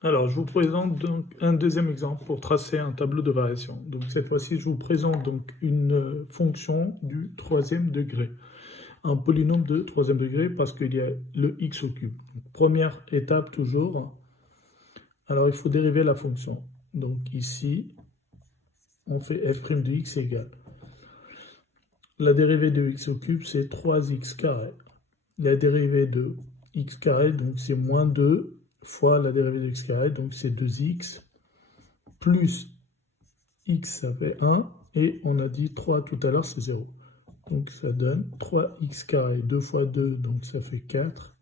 Alors, je vous présente donc un deuxième exemple pour tracer un tableau de variation. Donc, cette fois-ci, je vous présente donc une fonction du troisième degré, un polynôme de troisième degré parce qu'il y a le x au cube. Donc, première étape toujours, alors il faut dériver la fonction. Donc ici, on fait f' de x égale. La dérivée de x au cube, c'est 3x carré. La dérivée de x carré, donc c'est moins 2 fois la dérivée de x carré, donc c'est 2x, plus x, ça fait 1, et on a dit 3 tout à l'heure, c'est 0. Donc ça donne 3x carré, 2 fois 2, donc ça fait 4,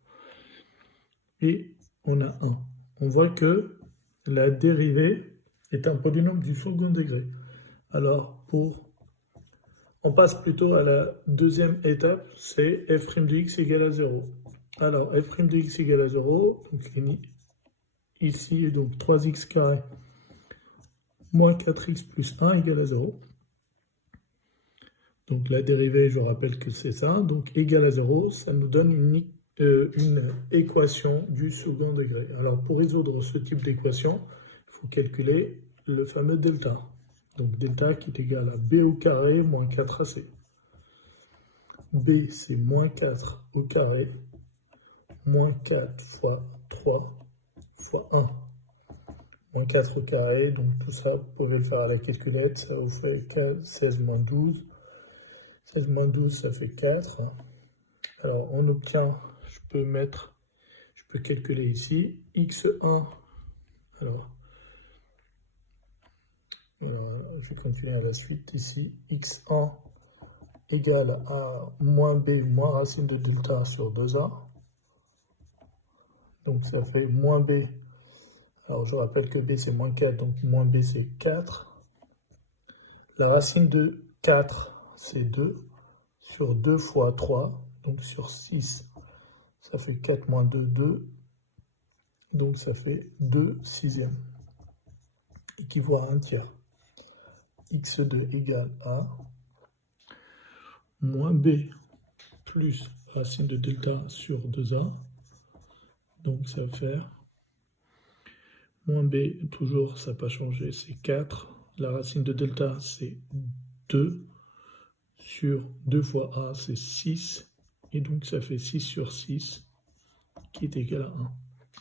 et on a 1. On voit que la dérivée est un polynôme du second degré. Alors, on passe plutôt à la deuxième étape, c'est f' de x égale à 0. Alors, f' de x égale à 0, donc ici, donc 3x carré moins 4x plus 1 égale à 0. Donc la dérivée, je rappelle que c'est ça, donc égale à 0, ça nous donne une équation du second degré. Alors pour résoudre ce type d'équation, il faut calculer le fameux delta. Donc delta qui est égal à b au carré moins 4ac. B, c'est moins 4 au carré, moins 4 fois 3 fois 1. Moins 4 au carré, donc tout ça, vous pouvez le faire à la calculette, ça vous fait 16 moins 12. 16 moins 12, ça fait 4. Alors, on obtient, je peux calculer ici, x1, alors je vais continuer à la suite ici, x1 égale à moins b moins racine de delta sur 2a. Donc ça fait moins b, alors je rappelle que b c'est moins 4, donc moins b c'est 4. La racine de 4 c'est 2, sur 2 fois 3, donc sur 6, ça fait 4 moins 2, 2. Donc ça fait 2 sixièmes, équivaut à 1 tiers. x2 égale à moins b plus racine de delta sur 2a. Donc ça va faire moins b, toujours ça n'a pas changé, c'est 4. La racine de delta c'est 2 sur 2 fois a, c'est 6. Et donc ça fait 6 sur 6 qui est égal à 1.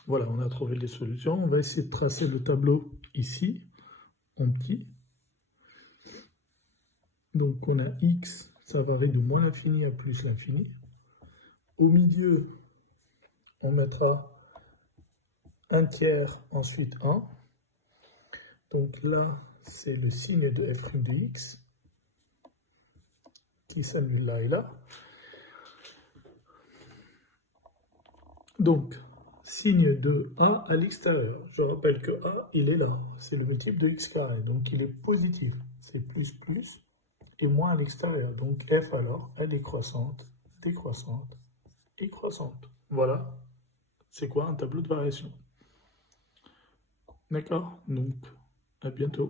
Voilà, on a trouvé les solutions. On va essayer de tracer le tableau ici, en petit. Donc on a x, ça varie de moins l'infini à plus l'infini. Au milieu, on mettra 1 tiers, ensuite 1. Donc là, c'est le signe de f' de x qui s'annule là et là. Donc, signe de a à l'extérieur. Je rappelle que a, il est là. C'est le multiple de x carré. Donc, il est positif. C'est plus, plus. Et moins à l'extérieur. Donc, f alors, elle est croissante, décroissante et croissante. Voilà. C'est quoi un tableau de variation? D'accord? Donc, à bientôt.